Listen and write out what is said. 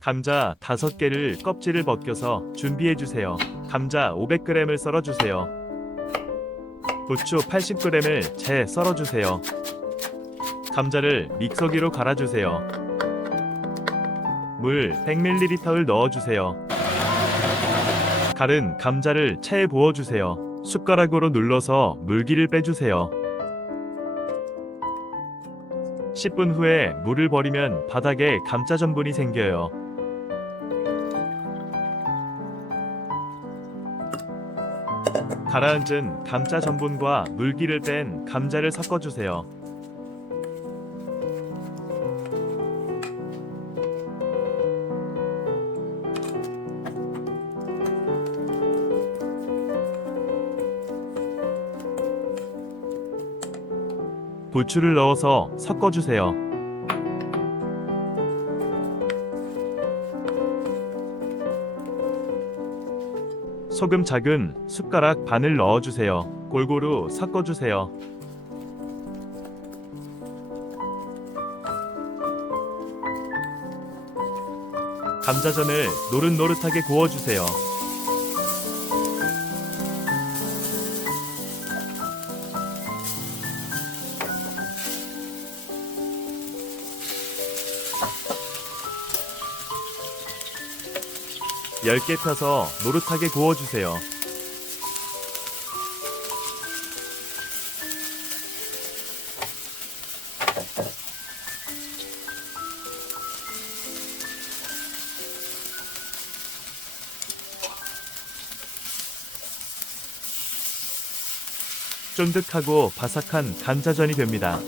감자 5개를 껍질을 벗겨서 준비해 주세요. 감자 500g을 썰어 주세요. 부추 80g을 채 썰어 주세요. 감자를 믹서기로 갈아 주세요. 물 100ml를 넣어 주세요. 갈은 감자를 체에 부어 주세요. 숟가락으로 눌러서 물기를 빼 주세요. 10분 후에 물을 버리면 바닥에 감자 전분이 생겨요. 가라앉은 감자 전분과 물기를 뺀 감자를 섞어주세요. 부추를 넣어서 섞어주세요. 소금 작은 숟가락 반을 넣어주세요. 골고루 섞어주세요. 감자전을 노릇노릇하게 구워주세요. 얇게 펴서 노릇하게 구워주세요. 쫀득하고 바삭한 감자전이 됩니다.